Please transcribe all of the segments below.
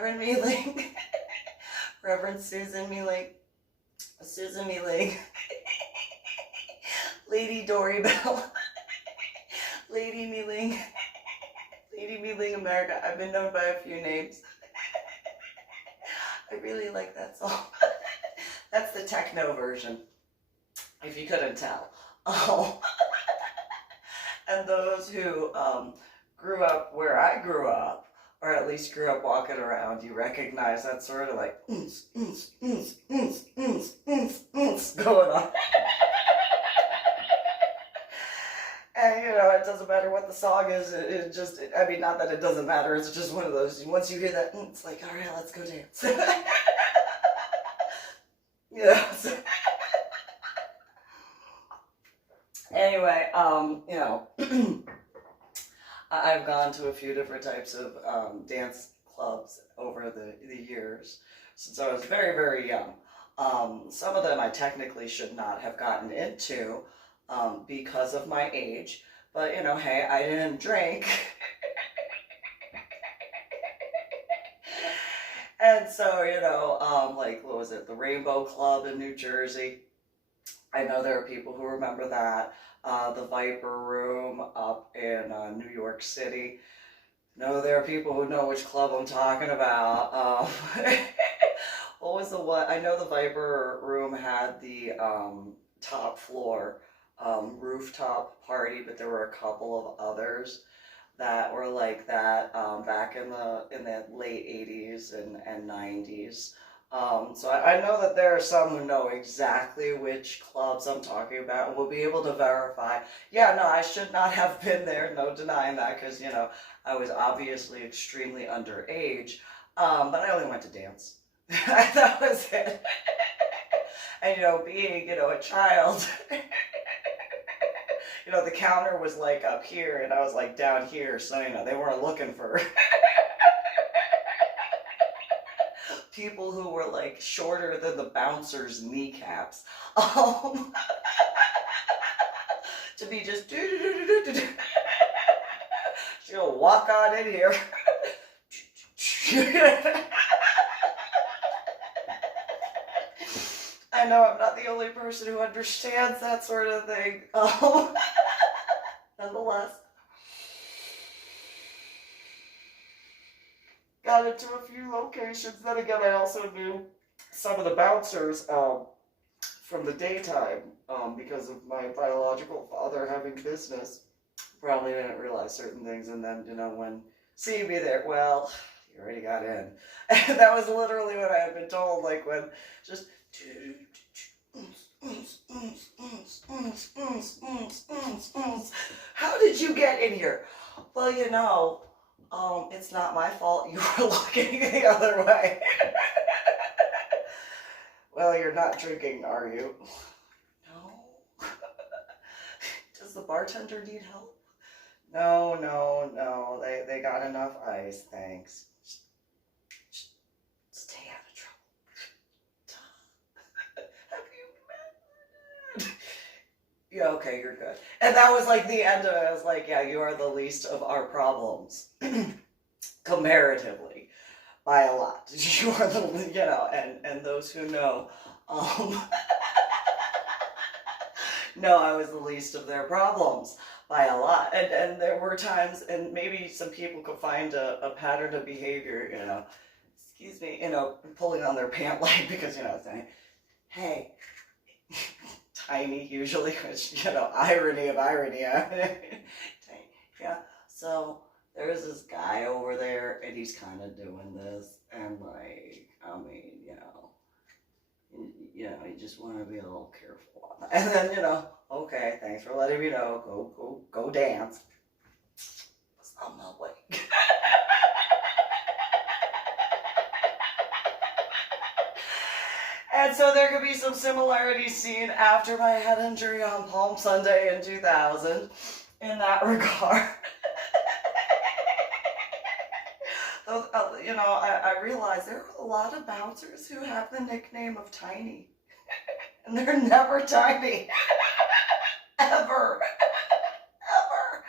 Reverend Mealing, Reverend Susan Mealing, Lady Dory Bell, Lady Mealing, Lady Mealing America. I've been known by a few names. I really like that song. That's the techno version, if you couldn't tell. Oh. And those who grew up where I grew up, or at least grew up walking around, you recognize that sort of like going on. And you know, it doesn't matter what the song is, it just, I mean, not that it doesn't matter, it's just one of those, once you hear that, it's like, all right, let's go dance. You know, so. Anyway, you know, I've gone to a few different types of dance clubs over the years since I was very, very young. Some of them I technically should not have gotten into because of my age, but you know, hey, I didn't drink. And so, you know, like, what was it, the Rainbow Club in New Jersey? I know there are people who remember that. The Viper Room up in New York City. No, there are people who know which club I'm talking about. What was the one? I know the Viper Room had the top floor rooftop party, but there were a couple of others that were like that back in the late 80s and 90s. So I know that there are some who know exactly which clubs I'm talking about and will be able to verify. Yeah, no, I should not have been there, no denying that, because, you know, I was obviously extremely underage, but I only went to dance. That was it. And, you know, being, you know, a child, you know, the counter was like up here and I was like down here, so, you know, they weren't looking for people who were like shorter than the bouncer's kneecaps. To be just she'll walk on in here. I know I'm not the only person who understands that sort of thing. Nonetheless, got into a few locations. Then again, I also knew some of the bouncers from the daytime because of my biological father having business. Probably didn't realize certain things, and then, you know, when seeing me there, well, you already got in. And that was literally what I had been told, like when just how did you get in here? Well, you know, it's not my fault you were looking the other way. Well, you're not drinking, are you? No. Does the bartender need help? No, no, no. They got enough ice, thanks. Stay out of trouble. Have you met? Yeah, okay, you're good. And that was like the end of it. I was like, yeah, you are the least of our problems. Comparatively. By a lot. You are the, you know, and those who know, no, I was the least of their problems by a lot. And there were times, and maybe some people could find a pattern of behavior, you know, excuse me, you know, pulling on their pant leg because, you know, saying, hey, tiny usually, which, you know, irony of irony. Yeah, so there's this guy over there and he's kind of doing this, and like, I mean, you know, you just want to be a little careful on that. And then, you know, okay, thanks for letting me know, go dance. It's on my way. And so there could be some similarities seen after my head injury on Palm Sunday in 2000 in that regard. You know, I realized there are a lot of bouncers who have the nickname of Tiny. And they're never tiny. Ever. Ever.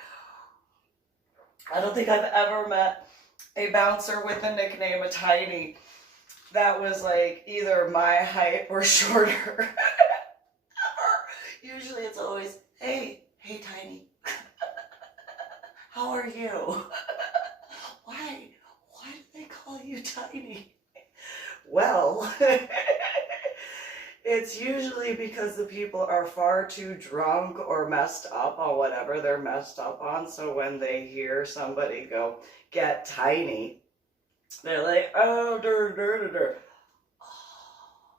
I don't think I've ever met a bouncer with the nickname of Tiny that was like either my height or shorter. Usually it's always, hey Tiny, how are you? Why do they call you Tiny? Well, it's usually because the people are far too drunk or messed up on whatever they're messed up on. So when they hear somebody go, get tiny, they're like, oh, dur. Oh,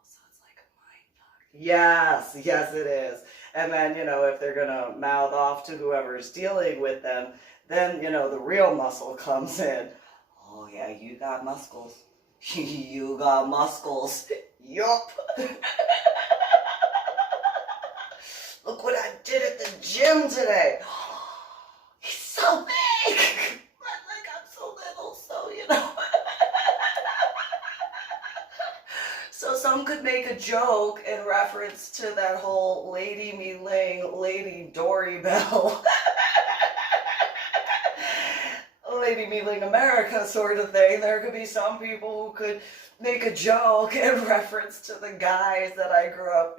so it's like a mind fuck. Yes, it is. And then, if they're going to mouth off to whoever's dealing with them, then, the real muscle comes in. Oh, yeah, you got muscles. You got muscles. Yup. Look what I did at the gym today. He's so big. Like I'm so little, so. So some could make a joke in reference to that whole Lady Me Ling, Lady Dory Bell, Lady Me Ling America sort of thing. There could be some people who could make a joke in reference to the guys that I grew up,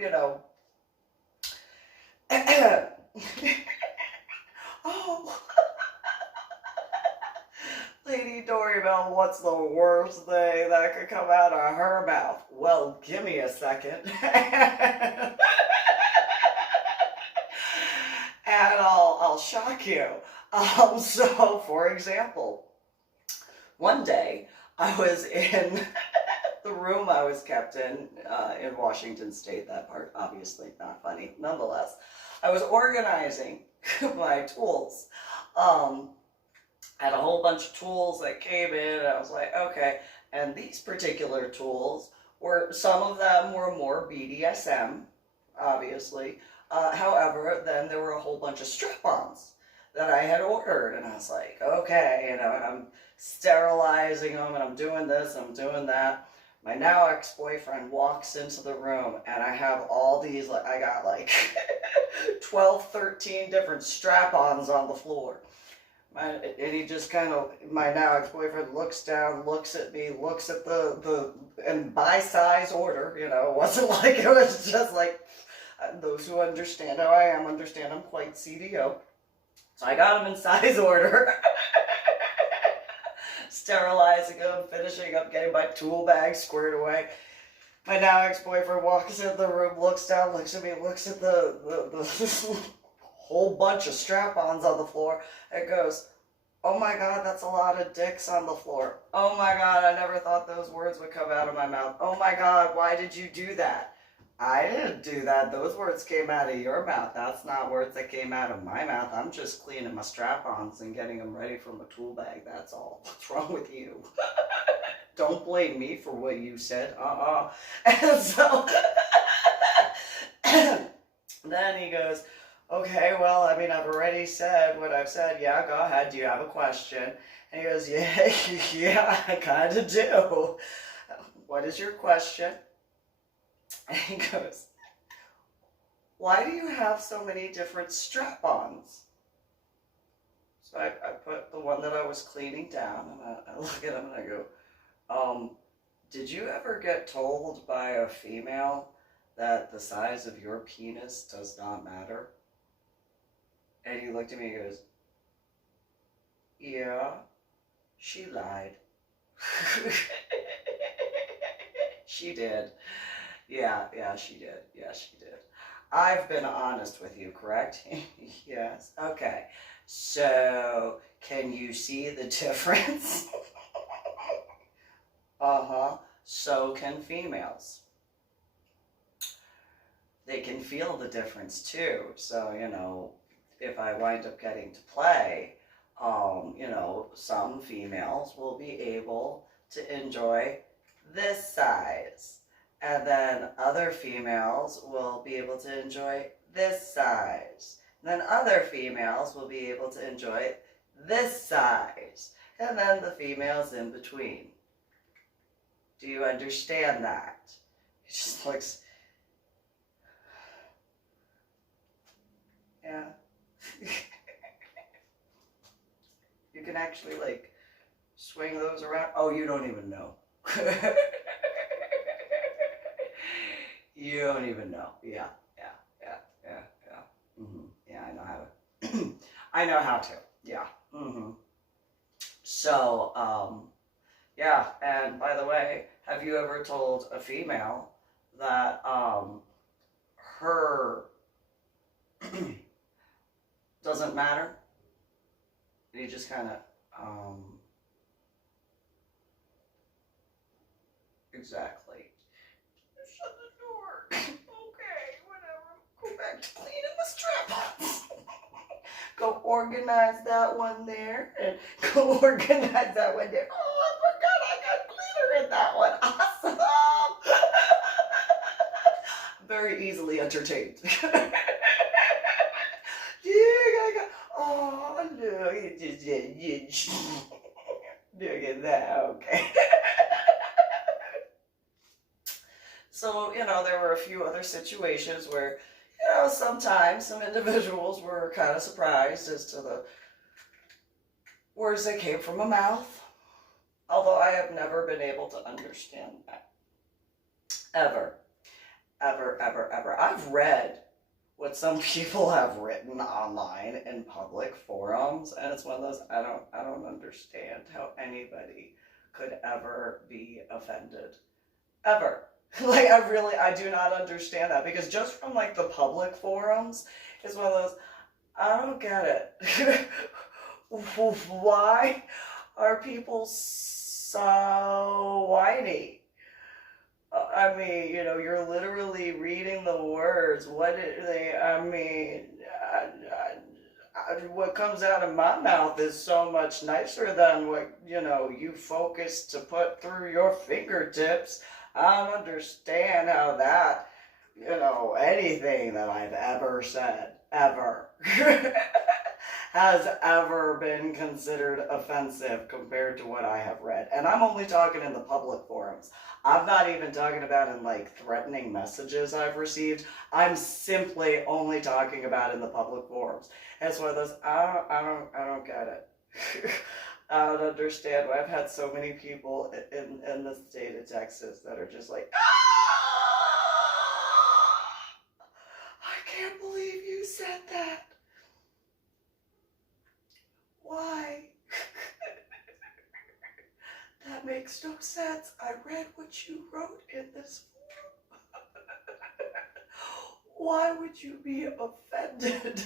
oh. Lady Dory Bell, what's the worst thing that could come out of her mouth? Well, give me a second. And I'll shock you. So, for example, one day I was in the room I was kept in Washington State. That part, obviously, not funny. Nonetheless, I was organizing my tools. Had a whole bunch of tools that came in, and I was like, okay. And these particular tools some of them were more BDSM, obviously. However, then there were a whole bunch of strap-ons that I had ordered, and I was like, okay, and I'm sterilizing them, and I'm doing this, I'm doing that. My now ex-boyfriend walks into the room, and I have all these, I got like 12, 13 different strap-ons on the floor. And he just my now ex-boyfriend looks down, looks at me, looks at and by size order, it wasn't like it was just like, those who understand how I am understand I'm quite CDO. So I got him in size order. Sterilizing them, finishing up, getting my tool bag squared away. My now ex-boyfriend walks in the room, looks down, looks at me, looks at the whole bunch of strap-ons on the floor, and goes, oh my God, that's a lot of dicks on the floor. Oh my God, I never thought those words would come out of my mouth. Oh my God, why did you do that? I didn't do that. Those words came out of your mouth. That's not words that came out of my mouth. I'm just cleaning my strap-ons and getting them ready for my tool bag. That's all. What's wrong with you? Don't blame me for what you said. And so then he goes, okay, well, I've already said what I've said. Yeah, go ahead. Do you have a question? And he goes, yeah, I kind of do. What is your question? And he goes, why do you have so many different strap-ons? So I put the one that I was cleaning down, and I look at him and I go, did you ever get told by a female that the size of your penis does not matter? And he looked at me and goes, yeah, she lied. She did. Yeah, she did. Yeah, she did. I've been honest with you, correct? Yes. Okay. So, can you see the difference? So can females. They can feel the difference too. So, if I wind up getting to play, some females will be able to enjoy this size. And then other females will be able to enjoy this size. And then other females will be able to enjoy this size. And then the females in between. Do you understand that? It just looks... Yeah. You can actually swing those around. Oh, you don't even know. You don't even know. Yeah, yeah, yeah, yeah, yeah. Yeah, I know how to. I know how to. Yeah. So, yeah. And by the way, have you ever told a female that her doesn't matter? You just kind of exactly. Shut the door. Okay, whatever. Go back to cleaning the strap-ons. Go organize that one there, and go organize that one there. Oh, I forgot I got glitter in that one. Awesome. Very easily entertained. Yeah, oh, look, look at that. Okay. So, there were a few other situations where, sometimes some individuals were kind of surprised as to the words that came from a mouth. Although I have never been able to understand that. Ever. Ever, ever, ever. I've read what some people have written online in public forums, and it's one of those, I don't understand how anybody could ever be offended. Ever. Like, I do not understand that, because just from, like, the public forums, it's one of those, I don't get it. Why are people so whiny? I mean, you're literally reading the words. What what comes out of my mouth is so much nicer than what, you focus to put through your fingertips. I don't understand how that, anything that I've ever said, ever, has ever been considered offensive compared to what I have read. And I'm only talking in the public forums. I'm not even talking about in, like, threatening messages I've received. I'm simply only talking about in the public forums. And it's one of those, I don't get it. I don't understand why I've had so many people in the state of Texas that are just like, I can't believe you said that. Why? That makes no sense. I read what you wrote in this forum. Why would you be offended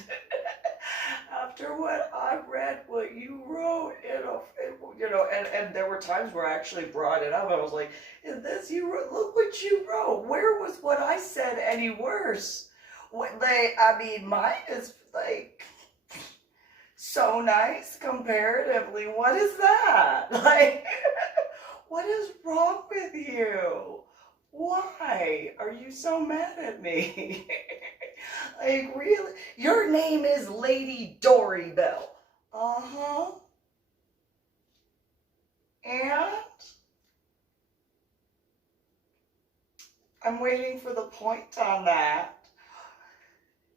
after what I read, what you wrote and there were times where I actually brought it up. I was like, "Is this you wrote? Look what you wrote. Where was what I said any worse? Mine is like so nice comparatively. What is that? Like, what is wrong with you? Why are you so mad at me? Like, really? Your name is Lady Dory Bell. Uh-huh. And I'm waiting for the point on that.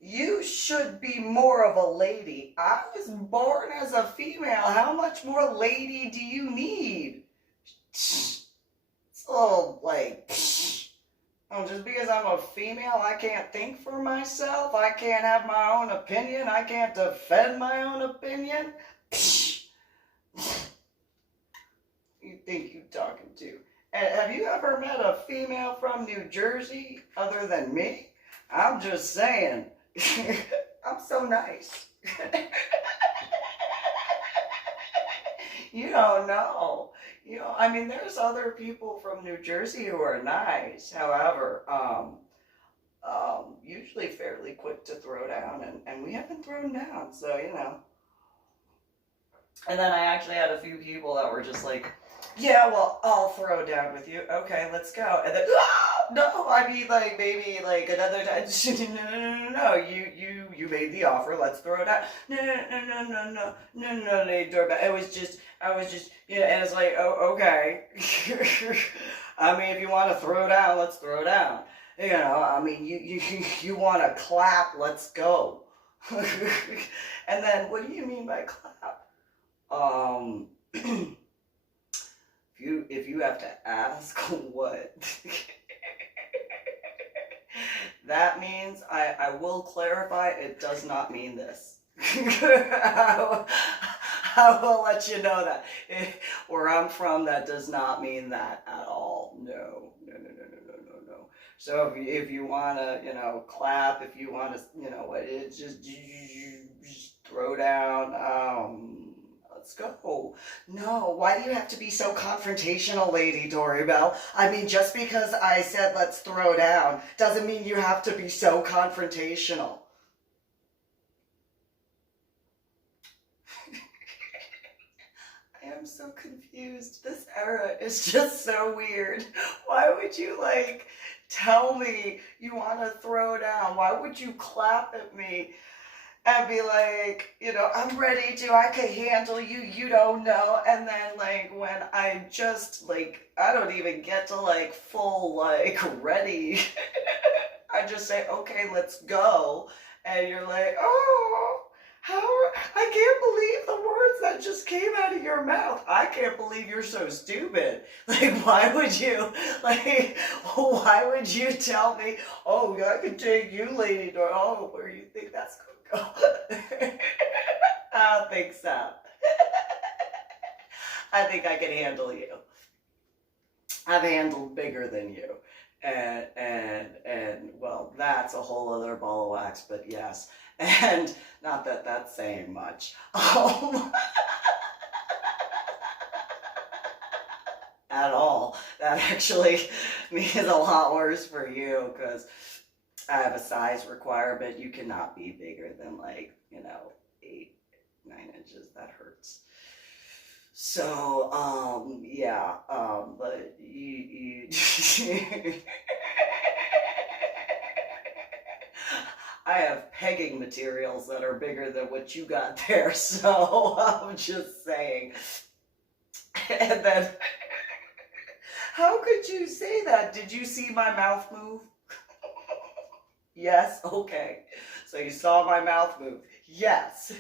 You should be more of a lady. I was born as a female. How much more lady do you need? So, like, just because I'm a female, I can't think for myself. I can't have my own opinion. I can't defend my own opinion. You think you're talking to? And have you ever met a female from New Jersey other than me? I'm just saying. I'm so nice. You don't know. There's other people from New Jersey who are nice. However, usually fairly quick to throw down, and we haven't thrown down, so, And then I actually had a few people that were just like, yeah, well, I'll throw down with you. Okay, let's go. And then, no, maybe, another time. No, you made the offer. Let's throw it down. No, Lady Doorbell. I was just, and it's like, oh, okay. If you want to throw down, let's throw down. You want to clap, let's go. And then, what do you mean by clap? if you have to ask what that means, I will clarify, it does not mean this. I will let you know that. Where I'm from, that does not mean that at all. No, no, no, no, no, no, no, no. So if you want to, clap, if you want to, it's just throw down, let's go. No, why do you have to be so confrontational, Lady Doribelle? I mean, just because I said let's throw down doesn't mean you have to be so confrontational. I am so confused. This era is just so weird. Why would you, tell me you want to throw down? Why would you clap at me and be like, I'm ready to, I could handle you, you don't know. And then, when I just, I don't even get to, full, ready. I just say, okay, let's go. And you're like, oh, I can't believe the words that just came out of your mouth. I can't believe you're so stupid. Why would you tell me, oh, I can take you, Lady Dor, oh, where do you think that's going to go? I don't think so. I think I can handle you. I've handled bigger than you. And well, that's a whole other ball of wax, but yes. And not that that's saying much. At all. That actually means a lot worse for you, because I have a size requirement. You cannot be bigger than 8, 9 inches. That hurts. So, yeah, but you I have pegging materials that are bigger than what you got there, so I'm just saying. And then, how could you say that? Did you see my mouth move? Yes? Okay. So you saw my mouth move. Yes.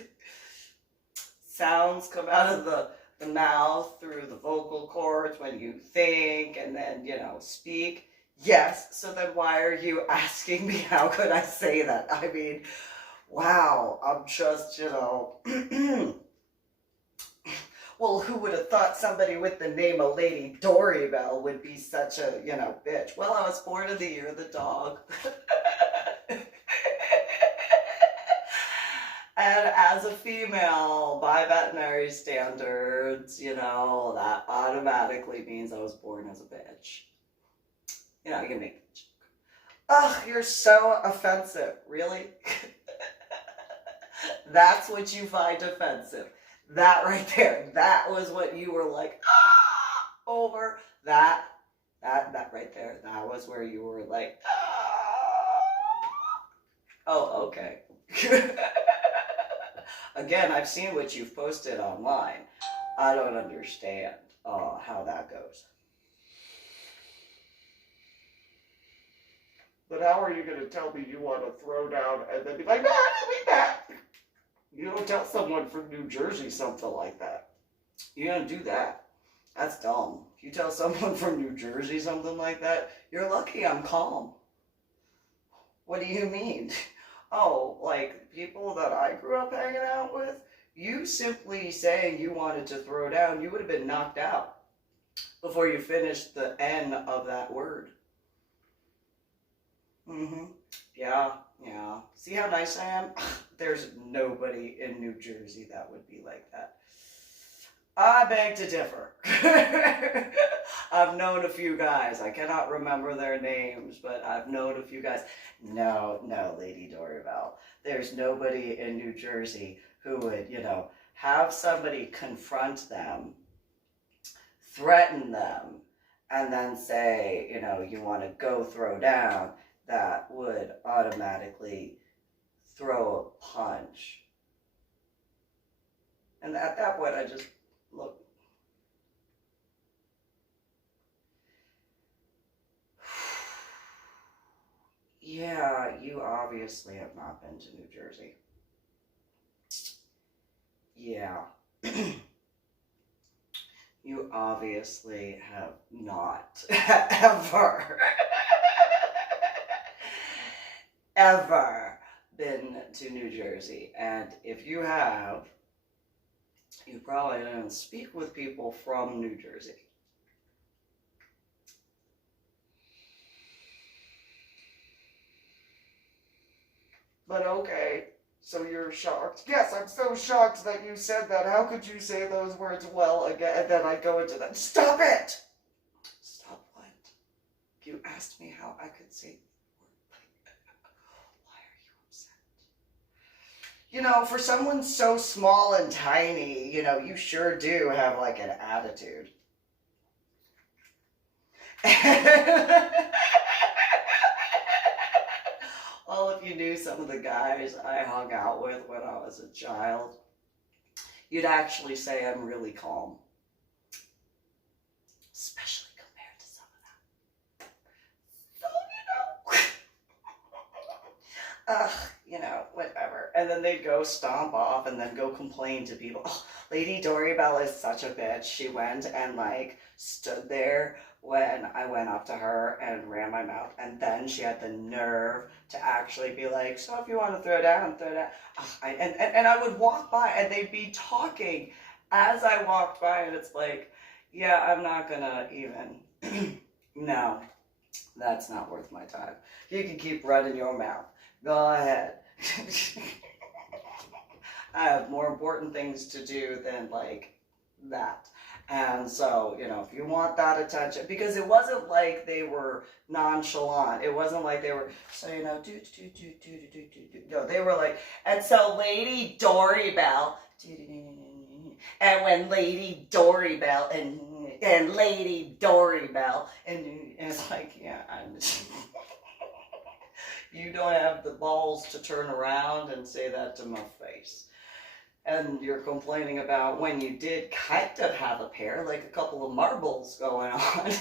Sounds come out of the mouth through the vocal cords when you think and then, speak. Yes, so then why are you asking me how could I say that? I mean, wow, I'm just, well, who would have thought somebody with the name of Lady Doribelle would be such a, bitch? Well, I was born in the year of the dog. And as a female, by veterinary standards, that automatically means I was born as a bitch. You can make the joke. Ugh, you're so offensive. Really? That's what you find offensive. That right there. That was what you were like, over. That right there. That was where you were like, Oh, okay. Again, I've seen what you've posted online. I don't understand how that goes. But how are you going to tell me you want to throw down and then be like, no, I didn't mean that? You don't tell someone from New Jersey something like that. You don't do that. That's dumb. If you tell someone from New Jersey something like that, you're lucky I'm calm. What do you mean? Oh, people that I grew up hanging out with, you simply saying you wanted to throw down, you would have been knocked out before you finished the N of that word. Yeah. See how nice I am? There's nobody in New Jersey that would be like that. I beg to differ. I've known a few guys. I cannot remember their names, but I've known a few guys. No, Lady Doribelle. There's nobody in New Jersey who would, have somebody confront them, threaten them, and then say, you want to go throw down, that would automatically throw a punch. And at that point, I just look. Yeah, you obviously have not been to New Jersey. Yeah. You obviously have not ever, ever been to New Jersey. And if you have, you probably didn't speak with people from New Jersey. But okay, so you're shocked. Yes, I'm so shocked that you said that. How could you say those words well again? And then I go into that. Stop it! Stop what? You asked me how I could say the word. Why are you upset? You know, for someone so small and tiny, you know, you sure do have like an attitude. Well, if you knew some of the guys I hung out with when I was a child, you'd actually say I'm really calm. Especially compared to some of them. So, you know, whatever. And then they'd go stomp off and then go complain to people. Oh, Lady Doribelle is such a bitch. She went and like stood there when I went up to her and ran my mouth, and then she had the nerve to actually be like, so if you want to throw down, throw down. And I would walk by and they'd be talking as I walked by, and it's like, yeah, I'm not gonna even, no, that's not worth my time. You can keep running your mouth. Go ahead. I have more important things to do than like that. And so, you know, if you want that attention, because it wasn't like they were nonchalant. It wasn't like they were, so, you know, no, they were like, and so Lady Doribelle, and when Lady Doribelle, and Lady Doribelle, and it's like, yeah, you don't have the balls to turn around and say that to my face. And you're complaining about when you did kind of have a pair, like a couple of marbles going on.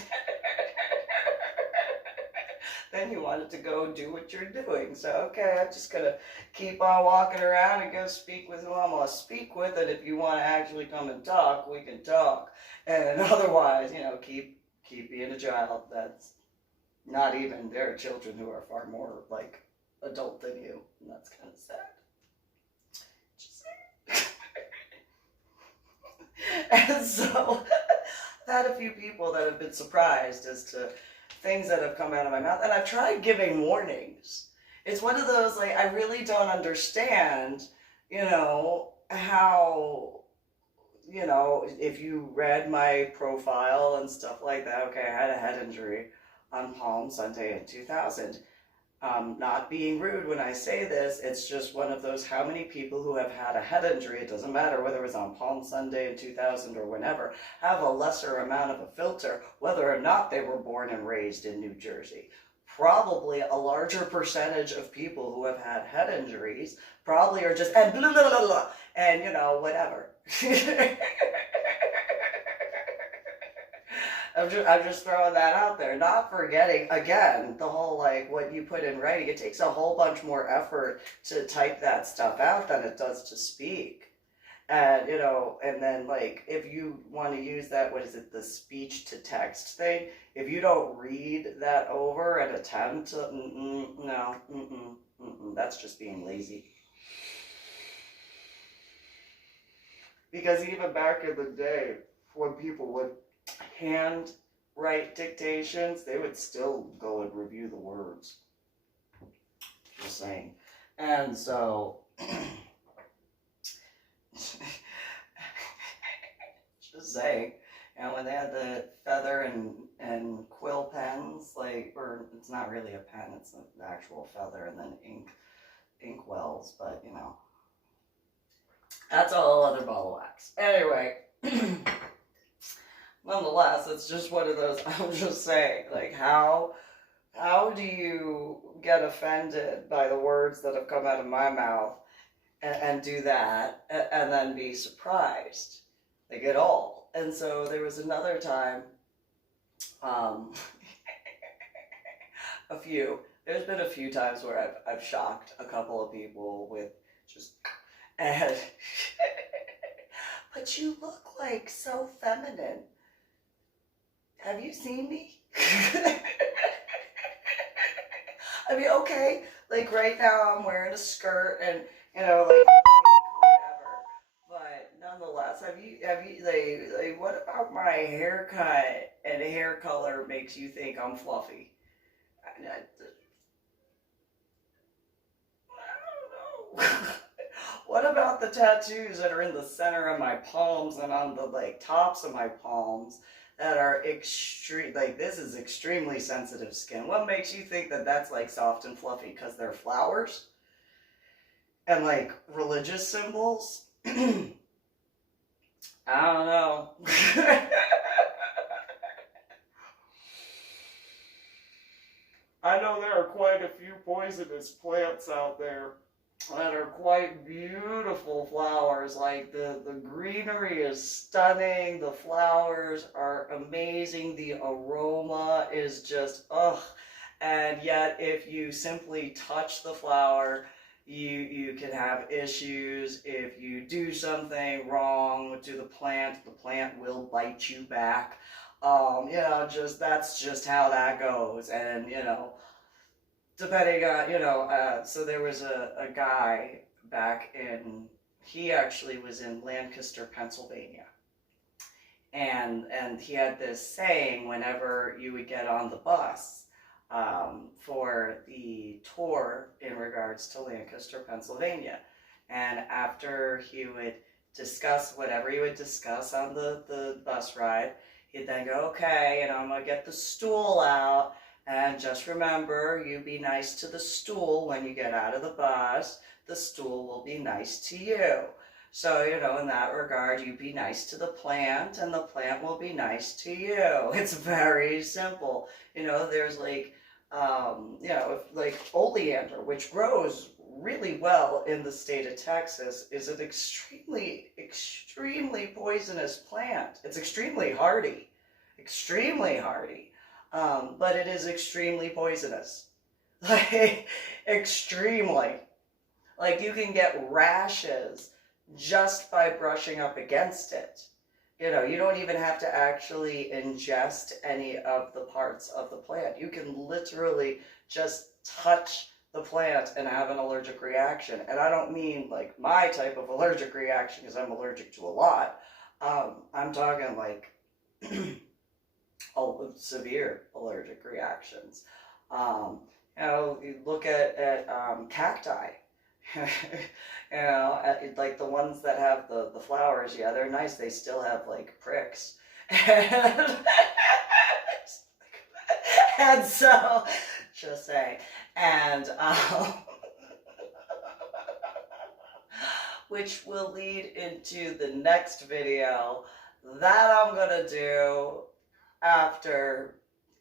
Then you wanted to go do what you're doing. So, okay, I'm just going to keep on walking around and go speak with who I'm going to speak with. And if you want to actually come and talk, we can talk. And otherwise, you know, keep being a child. That's not even, there are children who are far more, like, adult than you. And that's kind of sad. And so I've had a few people that have been surprised as to things that have come out of my mouth. And I've tried giving warnings. It's one of those, like, I really don't understand, you know, how, you know, if you read my profile and stuff like that, okay, I had a head injury on Palm Sunday in 2000. Not being rude when I say this, it's just one of those, how many people who have had a head injury, it doesn't matter whether it was on Palm Sunday in 2000 or whenever, have a lesser amount of a filter, whether or not they were born and raised in New Jersey. Probably a larger percentage of people who have had head injuries probably are just, and blah, blah, blah, blah, and you know, whatever. I'm just throwing that out there. Not forgetting, again, the whole, like, what you put in writing. It takes a whole bunch more effort to type that stuff out than it does to speak. And, you know, and then, like, if you want to use that, what is it, the speech to text thing, if you don't read that over and attempt to, that's just being lazy. Because even back in the day, when people would hand write dictations, they would still go and review the words. Just saying. And so, just saying, and when they had the feather and quill pens, like, or it's not really a pen, it's an actual feather, and then ink wells, but you know, that's a whole other ball of wax. Anyway. Nonetheless, it's just one of those, I'm just saying, like, how do you get offended by the words that have come out of my mouth and do that and then be surprised, like, at all? And so there was another time, there's been a few times where I've shocked a couple of people with just, and But you look like so feminine. Have you seen me? I mean, okay, like right now I'm wearing a skirt and, you know, like whatever. But nonetheless, like, what about my haircut and hair color makes you think I'm fluffy? I don't know. What about the tattoos that are in the center of my palms and on the like tops of my palms that are extreme? Like this is extremely sensitive skin. What makes you think that that's like soft and fluffy? Because they're flowers and like religious symbols. I don't know. I know there are quite a few poisonous plants out there that are quite beautiful flowers. Like the greenery is stunning, the flowers are amazing, the aroma is just ugh. And yet if you simply touch the flower, you can have issues. If you do something wrong to the plant will bite you back. You know, just that's just how that goes. And you know, depending on, you know, so there was a guy back in, he actually was in Lancaster, Pennsylvania. And he had this saying whenever you would get on the bus for the tour in regards to Lancaster, Pennsylvania. And after he would discuss whatever he would discuss on the bus ride, he'd then go, okay, and I'm going to get the stool out. And just remember, you be nice to the stool when you get out of the bus. The stool will be nice to you. So, you know, in that regard, you be nice to the plant and the plant will be nice to you. It's very simple. You know, there's like, you know, like oleander, which grows really well in the state of Texas, is an extremely, extremely poisonous plant. It's extremely hardy, extremely hardy. But it is extremely poisonous. Like, extremely. Like, you can get rashes just by brushing up against it. You know, you don't even have to actually ingest any of the parts of the plant. You can literally just touch the plant and have an allergic reaction. And I don't mean like my type of allergic reaction, because I'm allergic to a lot. I'm talking like severe allergic reactions. You know, you look at cacti, you know, like the ones that have the flowers, yeah, they're nice. They still have like pricks. And, and so, just saying. And, which will lead into the next video that I'm gonna do after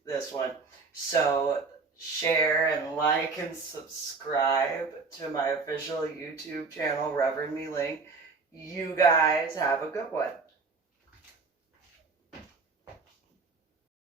this one. So share and like and subscribe to my official YouTube channel, Reverend Me Ling. You guys have a good one.